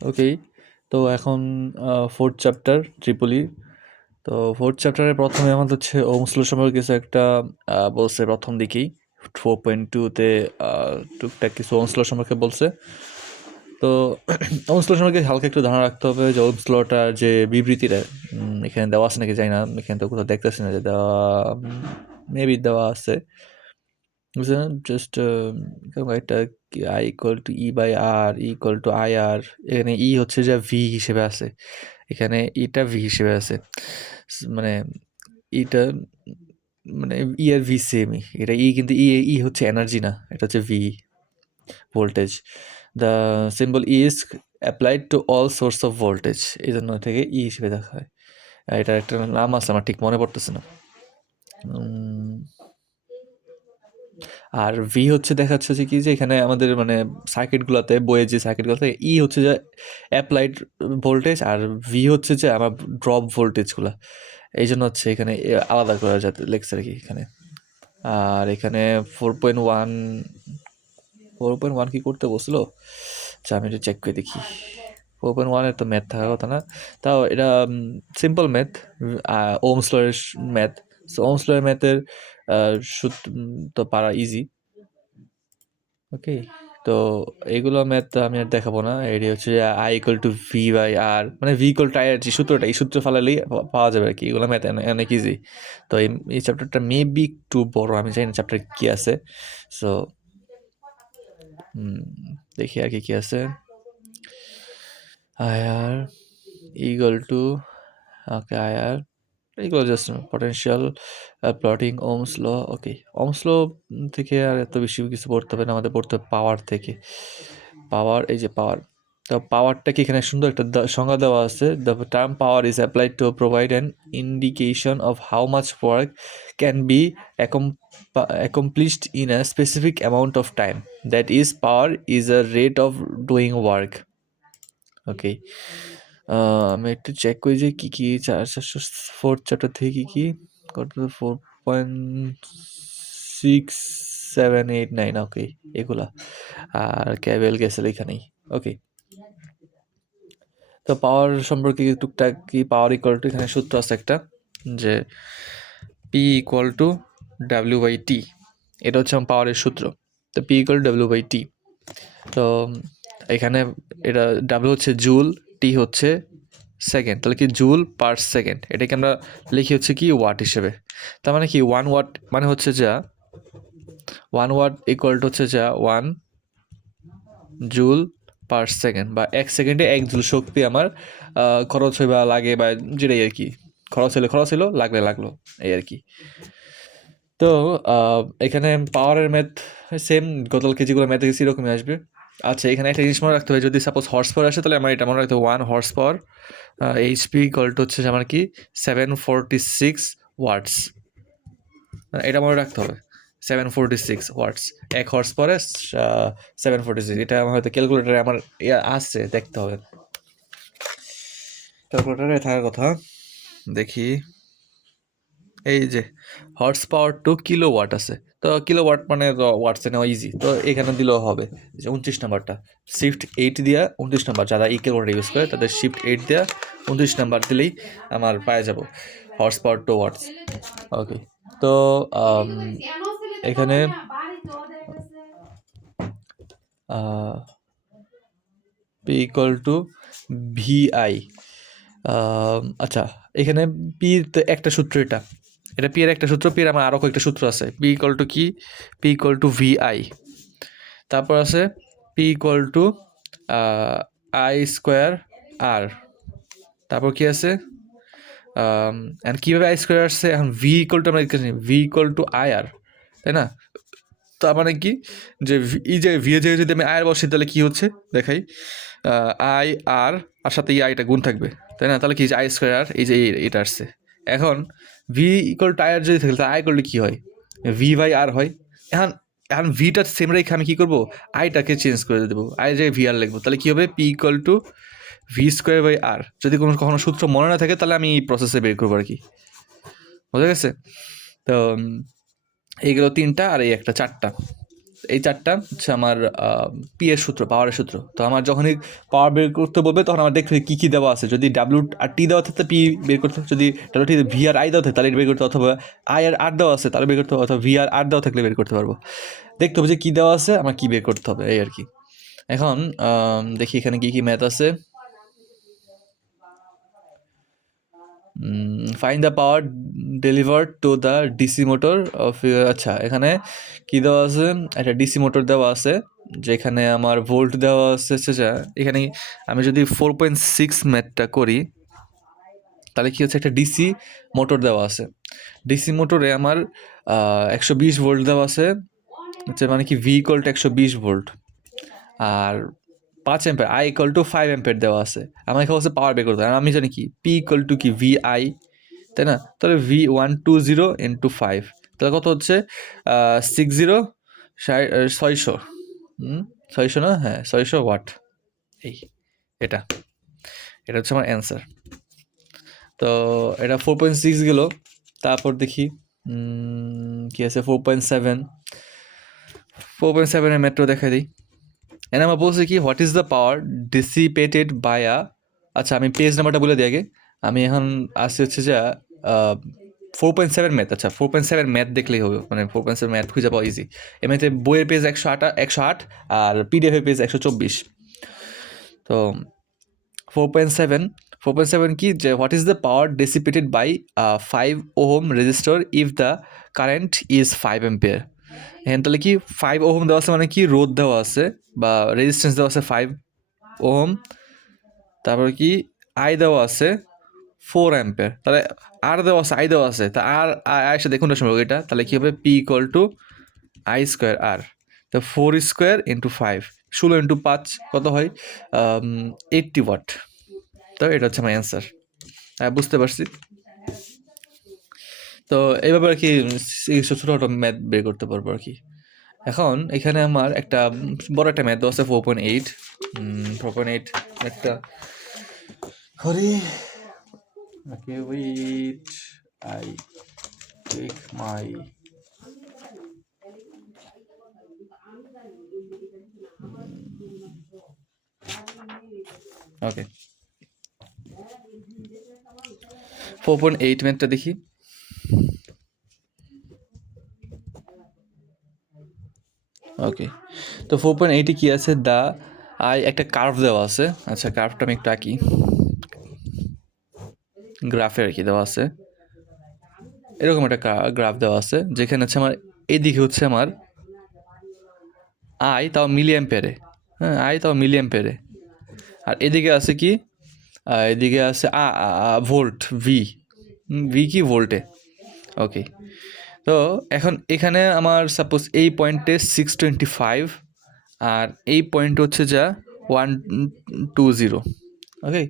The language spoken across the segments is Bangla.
ওকে, তো এখন ফোর্থ চ্যাপ্টার ট্রিপলি। তো ফোর্থ চ্যাপ্টারে প্রথমে আমাদের হচ্ছে ওহমস ল সম্পর্কে কিছু একটা বলছে প্রথম দিকেই। 4.2-তে টুকটাক কিছু ওহমস ল সম্পর্কে বলছে। তো ওহমস ল সম্পর্কে হালকা একটু ধারণা রাখতে হবে যে ওহমস লটার যে বিবৃতিটা এখানে দেওয়া আছে নাকি জানি না, এখানে তো কোথাও দেখতেছি না যে দেওয়া, মেবি দেওয়া আছে, বুঝলেন? জাস্ট একটা I equal to E by R, E equal to I R, এখানে ই হচ্ছে যে ভি হিসেবে আছে, এখানে ইটা ভি হিসেবে আছে, মানে ইটা মানে ই আর ভি সেমই, এটা ই কিন্তু ই ই হচ্ছে এনার্জি না, এটা হচ্ছে V voltage. The symbol is applied to all source of voltage, এই জন্য থেকে ই হিসেবে দেখা হয়। এটার একটা নাম আছে, আমার ঠিক মনে পড়তেছে না। আর ভি হচ্ছে দেখাচ্ছে যে কি, যে এখানে আমাদের মানে সার্কিটগুলোতে বইয়ে যে সার্কিটগুলোতে ই হচ্ছে যে অ্যাপ্লাইড ভোল্টেজ, আর ভি হচ্ছে যে আমার ড্রপ ভোল্টেজগুলো, এই জন্য হচ্ছে এখানে আলাদা করা যাতে লেগছে আর কি এখানে। আর এখানে 4.1, 4.1 কি করতে বসলো, আচ্ছা আমি একটু চেক করে দেখি। 4.1-এর তো ম্যাথ থাকার কথা না, তাও এটা সিম্পল ম্যাথ, ওহমস ল এর ম্যাথ। সো ওহমস ল এর ম্যাথের তো পারা ইজি। ওকে, তো এইগুলো ম্যাথ আমি আর দেখাবো না। এটি হচ্ছে I equal to V by R, মানে V equal to I R যে সূত্রটা, এই সূত্র ফালালেই পাওয়া যাবে আর কি, এগুলো ম্যাথ অনেক ইজি। তো এই চ্যাপ্টারটা মেবি একটু বড়, আমি জানি না চ্যাপ্টার কী আছে। সো দেখি আর কি আছে। I R equal to, okay I R এগুলো just potential, plotting, ohm's law. Okay, ohm's law থেকে আর এত বেশি কিছু পড়তে হবে না, আমাদের পড়তে হবে পাওয়ার থেকে। পাওয়ার, এই যে পাওয়ার, তো পাওয়ারটাকে এখানে সুন্দর একটা সংজ্ঞা দেওয়া আছে। The term power is applied to provide an indication of how much work can be accomplished in a specific amount of time. That is, power is a rate of doing work. ওকে, আমি একটু চেক করি যে কী কী 404 চ্যাপ্টার থেকে কী কী কত, 4.6, 7, 8, 9, ওকে এগুলা, আর ক্যাবেল গেছিল এখানেই। ওকে, তো পাওয়ার সম্পর্কে টুকটাক কি, পাওয়ার ইকুয়াল টু, এখানে সূত্র আছে একটা, যে P equal to W by T, এটা হচ্ছে আমার পাওয়ারের সূত্র। তো P equal to W by T, তো এখানে এটা ডাব্লিউ হচ্ছে জুল, টি হচ্ছে সেকেন্ড, তাহলে কি জুল পার সেকেন্ড, এটাকে আমরা লিখি হচ্ছে কি ওয়াট হিসেবে। তার মানে কি 1 ওয়াট মানে হচ্ছে যা 1 ওয়াট ইকুয়াল টু হচ্ছে যা 1 জুল পার সেকেন্ড, বা 1 সেকেন্ডে 1 জুল শক্তি আমার খরচ হয় বা লাগে, বা যেটাই আর কি, খরচ হলো লাগলো এই আর কি। তো এখানে পাওয়ারের ম্যাথ সেম, গতকালকে যেগুলো ম্যাথ দেখেছি এরকমই আসবে। আচ্ছা, এখানে একটা জিনিস মনে রাখতে হবে, যদি সাপোজ হর্স পাওয়ার আসে তাহলে আমার এটা মনে রাখতে হবে, 1 horse power HP equal to হচ্ছে আমার কি 746 ওয়াটস, এটা মনে রাখতে হবে, 746 ওয়াটস, 1 হর্স পাওয়ারে 746, এটা আমার হয়তো ক্যালকুলেটারে আমার আসছে, দেখতে হবে, ক্যালকুলেটারে থাকার কথা। দেখি, এই যে horsepower to kilowatt আছে, তো কিলো ওয়াট মানে ওয়াটসে নেওয়া ইজি, তো এখানে দিলেও হবে। যে 29 নাম্বারটা শিফট 8 দিয়া 29 নাম্বার, যারা এই ক্যালকুলেটার ইউজ করে তাদের শিফট 8 দিয়া 29 নাম্বার দিলেই আমার পায়ে যাব হর্স পাওয়ার টু ওয়াটস। ওকে, তো এখানে পি ইকুয়াল টু ভিআই, আচ্ছা এখানে পি একটা সূত্র, এটা পি এর একটা সূত্র, পি এর আমার আরও কয়েকটা সূত্র আছে। পি ইকুয়াল টু কি, পি ইকুয়াল টু ভিআই, তারপর আছে P equal to I square R, তারপর কি আছে, কীভাবে আই স্কোয়ার আসছে, এখন ভি ইকুয়াল টু আমরা V equal to I R, তাই না? তার মানে কি, যে এই যে ভি এর জায়গায় যদি আমি আয়ের বসি তাহলে কি হচ্ছে দেখাই, আই আর আর সাথে এই আইটা গুণ থাকবে, তাই না? তাহলে কি আই স্কোয়ার আর, এই যে এটা আসছে। এখন ভি ইকুয়াল টু আই আর যদি থাকে তাহলে আই করলে কী হয়, ভি বাই আর হয়। এখন এখন ভিটা সেম রেখে আমি কী করবো, আইটাকে চেঞ্জ করে দেবো, আই যে ভি আর লিখবো, তাহলে কী হবে, P equal to V square by R. যদি কখনো সূত্র মনে না থাকে তাহলে আমি এই প্রসেসে বের করবো আর কি, বোঝা গেছে? তো এইগুলো 3টা আর এই একটা 4টা। এই চারটা হচ্ছে আমার পি এর সূত্র, পাওয়ারের সূত্র। তো আমার যখনই পাওয়ার বের করতে বলবে তখন আমার দেখতে কী কী দেওয়া আছে। যদি ডাব্লিউ আর টি দেওয়া থাকে পি বের করতে, যদি W T V R I দেওয়া থাকে তাহলে বের করতে, অথবা আই আর আর দেওয়া আছে তাহলে বের করতে হবে, অথবা ভি আর আর দেওয়া থাকলে বের করতে পারবো। দেখতে হবে যে কী দেওয়া আছে, আমার কী বের করতে হবে, এই আর কি। এখন দেখি এখানে কী কী ম্যাথ আছে। Find the power delivered to the DC motor of, আচ্ছা এখানে কী দেওয়া আছে, একটা ডিসি মোটর দেওয়া আছে যেখানে আমার ভোল্ট দেওয়া আছে। সেটা এখানে আমি যদি 4.6 ম্যাথটা করি তাহলে কী হচ্ছে, একটা ডিসি মোটর দেওয়া আছে। ডিসি মোটরে আমার 120 ভোল্ট দেওয়া আছে, হচ্ছে মানে কি ভি ইকুয়াল টু 120 ভোল্ট, আর 5 ampere, I equal to 5 ampere দেওয়া আছে। আমার এখানে হচ্ছে পাওয়ার বের করতে হবে, আর আমি জানি কি পি ইকুয়াল টু কি ভি আই, তাই না? তাহলে V120 ইন্টু 5, তাহলে কত হচ্ছে 60, 600, 600 না, হ্যাঁ 600 ওয়াট। এই এটা এটা হচ্ছে আমার অ্যান্সার। তো এটা 4.6 গেল। তারপর দেখি কি আছে, 4.7 মেট্রো দেখা দিই। এখানে আমার বলছে কি, what is the power dissipated by uh, আচ্ছা আমি পেজ নাম্বারটা বলে দিই আগে। আমি এখন আসছে হচ্ছে যে 4.7 ম্যাথ। আচ্ছা 4.7 ম্যাথ দেখলেই হবে, মানে 4.7 ম্যাথ খুঁজে পাওয়া ইজি। এমনিতে বইয়ের পেজ 108 আর পিডিএফের পেজ 124। তো 4.7 কি, যে what is the power dissipated by 5 ohm resistor if the current is 5 ampere. এখানে তাহলে কি 5 ওহম দেওয়া আছে, মানে কি রোধ দেওয়া আছে বা রেজিস্ট্যান্স দেওয়া আছে 5 ওহম, তারপর কি আই দেওয়া আছে 4 অ্যাম্পিয়ার, তাহলে আর দেওয়া আছে, আই দেওয়া আছে, তা আর এসে দেখুন না সম্ভব এটা, তাহলে কী হবে P equal to I square R, তো 4 স্কোয়ার ইন্টু 5, 16 ইন্টু 5 কত হয় 80 ওয়াট। তো এটা হচ্ছে আমার অ্যান্সার। বুঝতে পারছি। তো এইভাবে আর কি ছোটো ছোটো ম্যাথ বের করতে পারবো আর কি। এখন এখানে আমার একটা বড় একটা ম্যাথ আছে 4.8। 4.8 ম্যাথটা করি। Okay, wait. I take my okay. 4.8 ম্যাথটা দেখি। ওকে, তো 4.8 কি আছে, দা আই একটা কার্ভ দেওয়া আছে। আচ্ছা কার্ভটা আমি একটু আঁকি, গ্রাফে আর কি দেওয়া আছে, এরকম একটা গ্রাফ দেওয়া আছে যেখানে হচ্ছে আমার এদিকে হচ্ছে আমার আই, তাও মিলি অ্যাম্পিয়ারে, হ্যাঁ আই তাও মিলি অ্যাম্পিয়ারে, আর এদিকে আছে কি, এদিকে আছে ভোল্ট, ভি কি ভোল্টে। ওকে, তো এখন এখানে আমার সাপোজ এই পয়েন্টে 625 আর এই পয়েন্ট হচ্ছে যা 120। ওকে,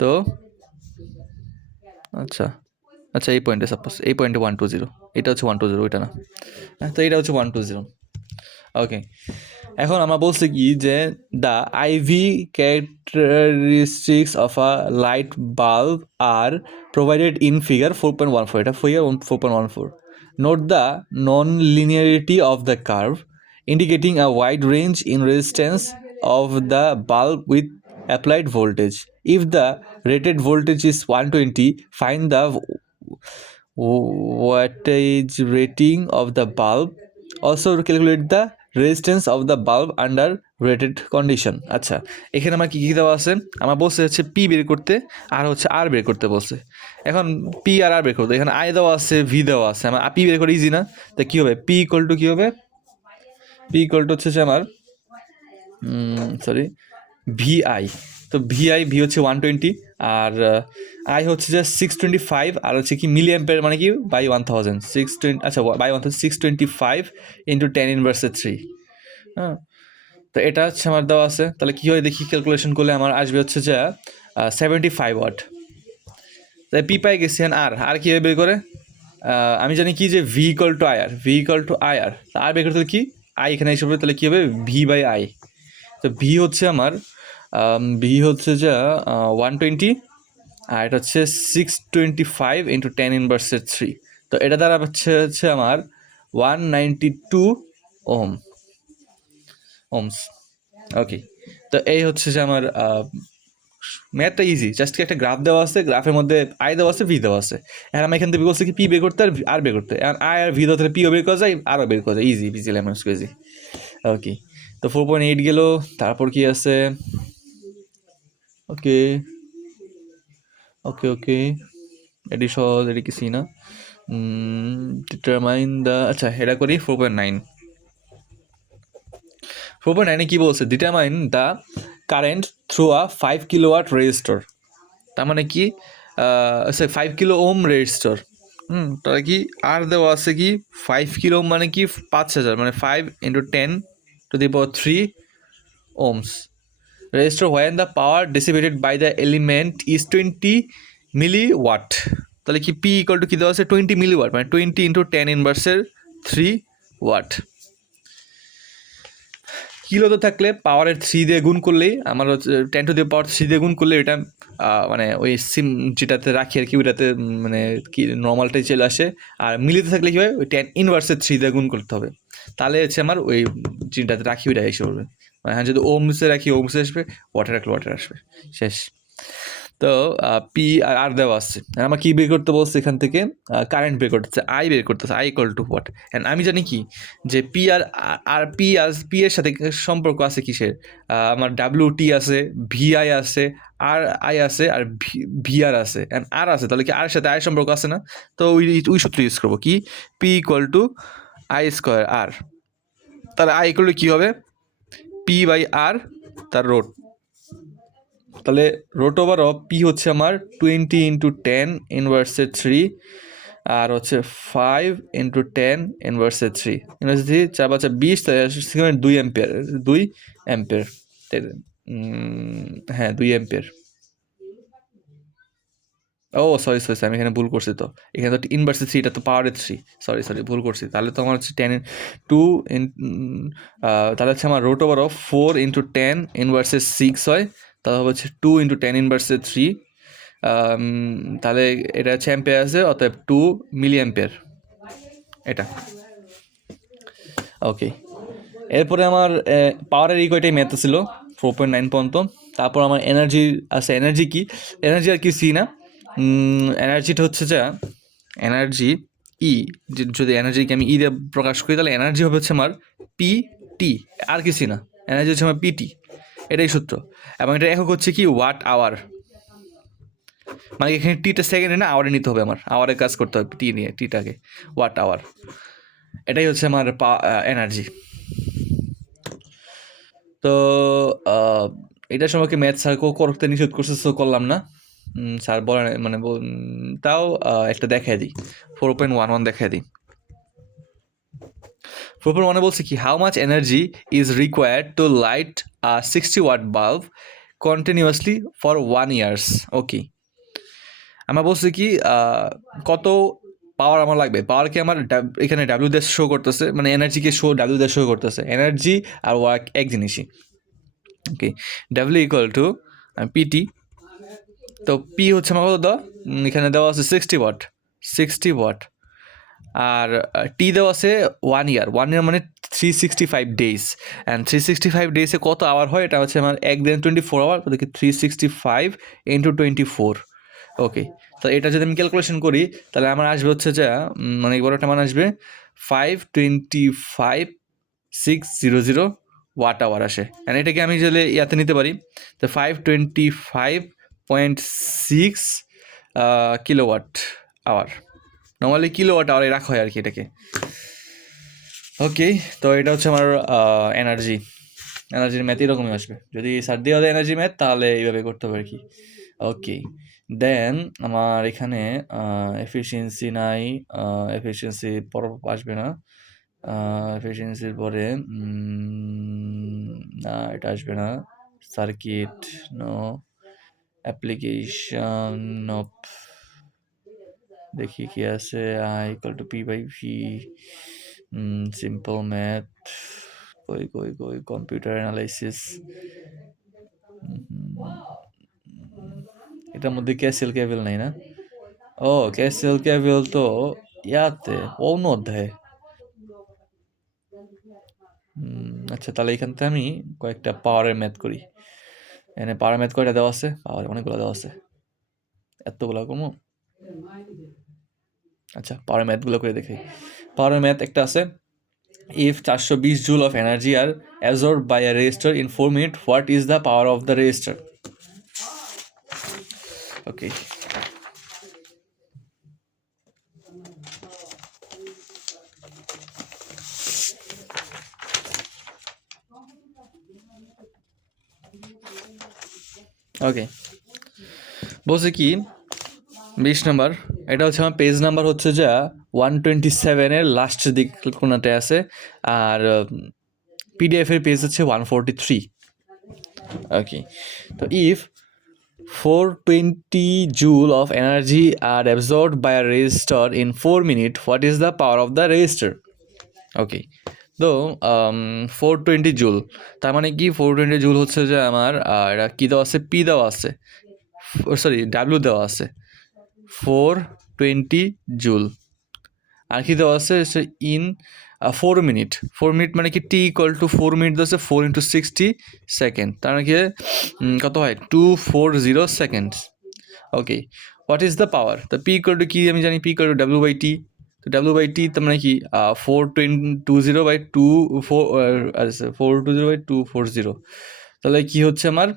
তো আচ্ছা আচ্ছা এই পয়েন্টে সাপোজ এই পয়েন্টে 120, এটা হচ্ছে 120, ওইটা না, তো এটা হচ্ছে 120। ওকে, এখন আমরা বলছি কি যে the IV characteristics of a light bulb are provided in figure 4.14, এটা figure 4.14। Note the non linearity of the curve indicating a wide range in resistance of the bulb with applied voltage. If the rated voltage is 120, find the wattage rating of the bulb. Also calculate the resistance of the bulb under rated condition. আচ্ছা এখানে আমার কী কী দেওয়া আছে, আমার বলছে হচ্ছে পি বের করতে আর হচ্ছে আর বের করতে বলছে। এখন পি আর আর বের করতে, এখানে আই দেওয়া আছে, ভি দেওয়া আছে, আমার পি বের করে ইজি না, তা কী হবে পি ইকুয়াল টু কী হবে, পি ইকুয়াল টু হচ্ছে আমার সরি ভিআই। তো ভি হচ্ছে 120 আর আই হচ্ছে যে 625, আর হচ্ছে কি মিলি অ্যাম্পিয়ার মানে কি বাই 1000, 620, আচ্ছা বাই 1000 625 ইন্টু 10⁻3। হ্যাঁ, তো এটা হচ্ছে আমার দেওয়া আছে। তাহলে কী হয় দেখি, ক্যালকুলেশন করলে আমার আসবে হচ্ছে যে 75 ওয়াট। তাই পি পাই গেছি, আর কীভাবে বের করে, আমি জানি কি যে ভি ইকুয়াল টু আই আর আর বের করতে কি আই এখানে হিসেবে, তাহলে কী হবে ভি বাই আই। তো ভি হচ্ছে আমার ভি হচ্ছে যে 120 আর এটা হচ্ছে 625 ইন্টু 10⁻3। তো এটা দ্বারা হচ্ছে আমার 192 ওহম। ওমস। ওকে, তো এই হচ্ছে যে আমার ম্যাথটা ইজি, জাস্ট কি একটা গ্রাফ দেওয়া আছে, গ্রাফের মধ্যে আই দেওয়া আছে, ভি দেওয়া আছে। এখন আমি এখান থেকে বলছি কি পি বের করতে আর বের করতে, আর আই আর ভি দেওয়া তাহলে পিও বের করা যায়, আরও বের করা যায়, ইজি ইজি লেমন স্কুইজি। ওকে, তো 4.8 গেল, তারপর কি আছে? ওকে ওকে ওকে, এটি সহজ, এটি কিছুই না। ডিটারমাইন দ্য, আচ্ছা এটা করি 4.9। 4.9 কি বলছে? Determine the current through a 5 kilowatt resistor. তার মানে কি, 5 কিলো ওম রেজিস্টর। তাহলে কি আর দেওয়া আছে কি 5 কিলো ওম মানে কি 5000, মানে 5 × 10⁻³ ohms resistor when the power dissipated by the element is 20 milliwatt. তাহলে কি পি ইকুয়াল টু কি দেওয়া আছে 20 মিলিওয়াট, মানে 20 × 10⁻³ কিলোতে থাকলে পাওয়ারের 3 দিয়ে গুণ করলেই আমার হচ্ছে 10⁻³ দিয়ে গুণ করলে এটা মানে ওই সিম যেটাতে রাখি আর কি ওইটাতে মানে কি নর্মালটাই চলে আসে। আর মিলিতে থাকলে কী হয়, ওই 10⁻³ দিয়ে গুণ করতে হবে, তাহলে হচ্ছে আমার ওই যেটাতে রাখি ওইটা এসে পড়বে। মানে হ্যাঁ, যদি ওমসে রাখি ওমসে আসবে, ওয়াটার রাখলে ওয়াটার আসবে, শেষ। তো পি আর আর দেওয়া আছে, আমার কি বের করতে বলছে এখান থেকে? কারেন্ট বের করতেছে, আই বের করতেছে, I equal two what. And আমি জানি কি যে পি আর আর পি এর সাথে সম্পর্ক আছে কিসের? আমার ডাব্লিউ টি আছে, ভি আই আছে, আর আই আছে, আর ভি আর আছে, অ্যান্ড আর আছে। তাহলে কি আর সাথে আই সম্পর্ক আছে না? তো ওই সূত্র ইউজ করবো কি, P equal to I square R. তাহলে আই ইকুয়াল টু কী হবে? পি বাই আর তার রোট। তাহলে রোট ওভার অফ পি হচ্ছে আমার 20 × 10⁻³ আর হচ্ছে 5 × 10⁻³। 4×5 = 20, তাই সেখানে 2 অ্যাম্পিয়ার, 2 অ্যাম্পিয়ার। হ্যাঁ 2 অ্যাম্পিয়ার। ও সরি সরি, আমি এখানে ভুল করছি। তো এখানে তো ইনভার্সে 3, এটা তো পাওয়ারের 3, সরি ভুল করছি। তাহলে তো আমার হচ্ছে 2 তাহলে হচ্ছে আমার রোট ওভার অফ 4 × 10⁻⁶ হয়, তাহলে হচ্ছে 2 × 10⁻³ তাহলে এটা হচ্ছে অ্যাম্পিয়ার আছে, অতএব 2 মিলি অ্যাম্পিয়ার এটা। ওকে, এরপরে আমার পাওয়ারের কয়টাই ম্যাথ ছিল 4.9 পর্যন্ত। তারপর আমার এনার্জি আছে। এনার্জি কি? এনার্জি আর কিছুই না, এনার্জিটা হচ্ছে যা এনার্জি ই, যদি এনার্জিকে আমি ই দিয়ে প্রকাশ করি তাহলে এনার্জি হবে হচ্ছে আমার পি টি, আর কিছুই না। এনার্জি হচ্ছে আমার পিটি, এটাই সূত্র। এবং এটা একক হচ্ছে কি ওয়াট আওয়ার, মানে এখানে টিটা সেকেন্ডে না আওয়ারে নিতে হবে, আমার আওয়ারে কাজ করতে হবে, টি নিয়ে টিটাকে ওয়াট আওয়ার। এটাই হচ্ছে আমার এনার্জি। তো এটার সম্পর্কে ম্যাথ স্যার করতে নিষেধ করছে, সো করলাম না। স্যার বলে মানে তাও একটা দেখাই দিই, 4.11 দেখাই দিই। 4.1 বলছে কি, how much energy is required to light 60 watt bulb continuously for 1 year। Okay, আমরা বলছি কি কত পাওয়ার আমার লাগবে। পাওয়ার কি আমার এখানে ডাব্লিউ দিয়ে শো করতেছে, মানে এনার্জিকে ডাব্লিউ দিয়ে শো করতেছে। এনার্জি আর ওয়ার্ক এক জিনিসই। ওকে, ডাব্লিউ ইকুয়াল টু পিটি। তো পি হচ্ছে আমার কত দেওয়া, এখানে দেওয়া আছে 60 ওয়াট। আর টি দেওয়া আছে 1 year। 1 year মানে 365 days। অ্যান্ড 365 ডেজে কত আওয়ার হয়, এটা হচ্ছে আমার 1 দিন 24 আওয়ার, তাদেরকে 365 × 24। ওকে, তো এটা যদি আমি ক্যালকুলেশন করি তাহলে আমার আসবে হচ্ছে যে মানে বড় একটা মান আসবে 525,600 ওয়াট আওয়ার আসে। অ্যান্ড এটাকে আমি যদি ইয়াতে নিতে পারি তো 525.6 কিলোওয়াট আওয়ার। নর্মালি কিলোওয়াট আওয়ারে রাখা হয় আর কি এটাকে। ওকে, তো এটা হচ্ছে আমার এনার্জির ম্যাথ এরকমই আসবে। যদি স্যার দেওয়া যায় এনার্জি ম্যাথ তাহলে এইভাবে করতে হবে আর কি। ওকে, দেন আমার এখানে এফিসিয়েন্সি নাই, এফিসিয়েন্সি পর আসবে না। এফিসিয়েন্সির পরে না এটা আসবে না। Circuit no, application no. দেখি কি আছে, I equal to P by V, simple math, কই কম্পিউটার অ্যানালাইসিস। এটার মধ্যে ক্যাসেল ক্যাভেল নাই না? ও ক্যাসেল ক্যাভেল তো ইয়াতে অন্য অধ্যায়ে। আচ্ছা, তাহলে এখান থেকে আমি কয়েকটা পাওয়ারের ম্যাথ করি। এখানে পাওয়ার ম্যাথ কয়টা দেওয়া আছে? পাওয়ার অনেকগুলো দেওয়া আছে। এতগুলো কমো? আচ্ছা, পাওয়ার ম্যাথগুলো করে দেখি। পাওয়ার ম্যাথ একটা আছে, if 420 joule of energy are absorbed by a resistor in 4 minutes, what is the power of the resistor? Okay. ওকে, বলছে কি 20 নাম্বার, এটা হচ্ছে আমার পেজ নাম্বার হচ্ছে যা 127-এর লাস্ট দিক কোনাতে আছে, আর পিডিএফ এর পেজ হচ্ছে 143। ওকে, তো if 420 joule of energy are absorbed by a resistor in 4 minutes, what is the power of the resistor? ওকে, তো 420 জুল, তার মানে কি 420 জুল হচ্ছে যে আমার এটা কী দেওয়া আছে, পি দেওয়া আছে, সরি ডাব্লিউ দেওয়া আছে 420 জুল, আর কি দেওয়া আছে ইন 4 মিনিট। 4 মিনিট মানে কি টি ইকুয়াল টু 4 মিনিট দিচ্ছে 4 × 60 সেকেন্ড, তার মানে কি কত হয় 240 seconds. Okay, what is the power? তো পি ইকুয়াল টু কি আমি জানি, P equal to W by T. তো ডাব্লিউ বাই টি তার মানে কি 420/240, তাহলে কি হচ্ছে আমার,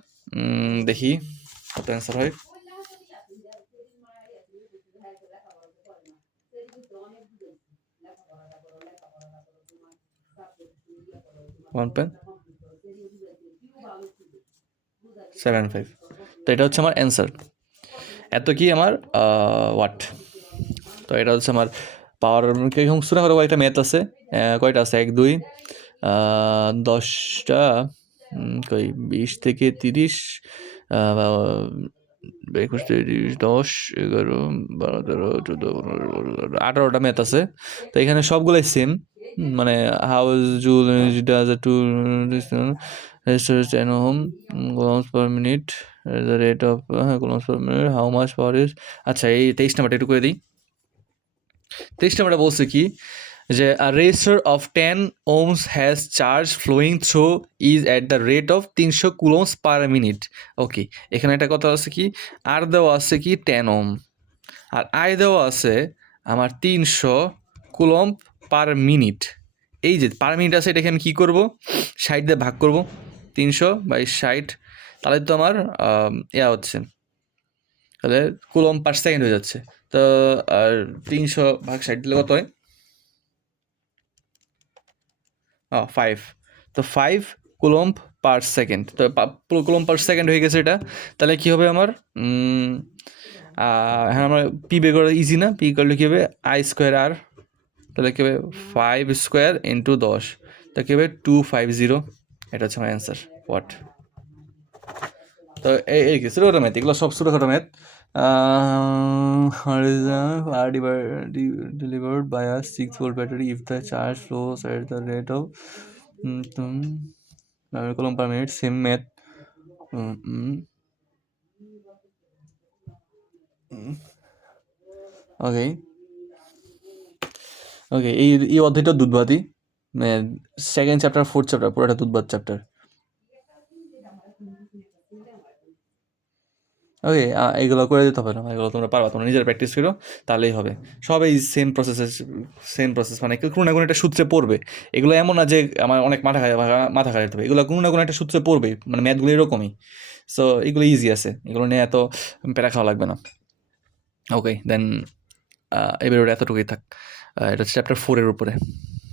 দেখি কত অ্যান্সার হয়। ওয়ান পয়েন্ট 75, তো এটা হচ্ছে আমার অ্যান্সার। এত কি আমার ওয়াট। তো এটা হচ্ছে আমার পাওয়ার। শুনে করো কয়েকটা ম্যাথ আছে, কয়টা আছে 1 2 10টা, কই 20 থেকে 30, 21 30 10 11 12 13 14 15 18টা ম্যাথ আছে। তো এখানে সবগুলোই সেম, মানে how's joule does to 10 ohm coulombs per minute, the rate of coulombs per minute, how much power is। আচ্ছা, এই 23 নাম্বারটা একটু করে দিই। 23 নাম্বারটা বলছে কি যে a resistor of 10 ohms has charge flowing through is at the rate of 300 coulombs per minute। ওকে, এখানে একটা কথা আছে কি, আর দেওয়া আছে কি 10 ওহম, আর আই দেওয়া আছে আমার 300 কুলম্ব পার মিনিট। এই যে পার মিনিট আছে, এটা এখানে কী করবো, 60 দিয়ে ভাগ করবো, 300/60, তাহলে তো আমার ইয়া হচ্ছে, তাহলে কুলম্ব পার সেকেন্ড হয়ে যাচ্ছে। তো আর 300/60 দিলে কত হয়, 5। তো 5 কুলম্ব পার সেকেন্ড, তো কুলম্ব পার সেকেন্ড হয়ে গেছে এটা। তাহলে কী হবে আমার, হ্যাঁ আমার পি বের করা ইজি না, পি করলে কী হবে I² আর, তাহলে কী হবে 5² × 10, তা কী হবে 250। এটা হচ্ছে আমার অ্যান্সার ওয়াট। তো এই কি ছোটোখাটো ম্যাথ, এগুলো সব ছোটোখাটো math. are delivered by a 6-volt battery if the charge flows at the rate of coulomb per minute, same math। ওকে ওকে, এই অধ্যায়টা দুধভাতি, সেকেন্ড চ্যাপ্টার 4th চ্যাপ্টার পুরোটা দুধভাত চ্যাপ্টার। ওকে, এইগুলো করে দিতে হবে না, এগুলো তোমরা পারবা, তোমরা নিজেরা প্র্যাকটিস করো তাহলেই হবে। সবাই সেম প্রসেস, মানে কোনো না কোনো একটা সূত্রে পড়বে। এগুলো এমন না যে আমার অনেক মাথা খারাপ হবে, এগুলো কোনো না কোনো একটা সূত্রে পড়বে, মানে ম্যাথগুলো এরকমই। সো এগুলো ইজি আছে, এগুলো নিয়ে এত প্যারা খাওয়া লাগবে না। ওকে দেন, এবার ওটা এতটুকুই থাক। এটা হচ্ছে চ্যাপ্টার 4-এর উপরে।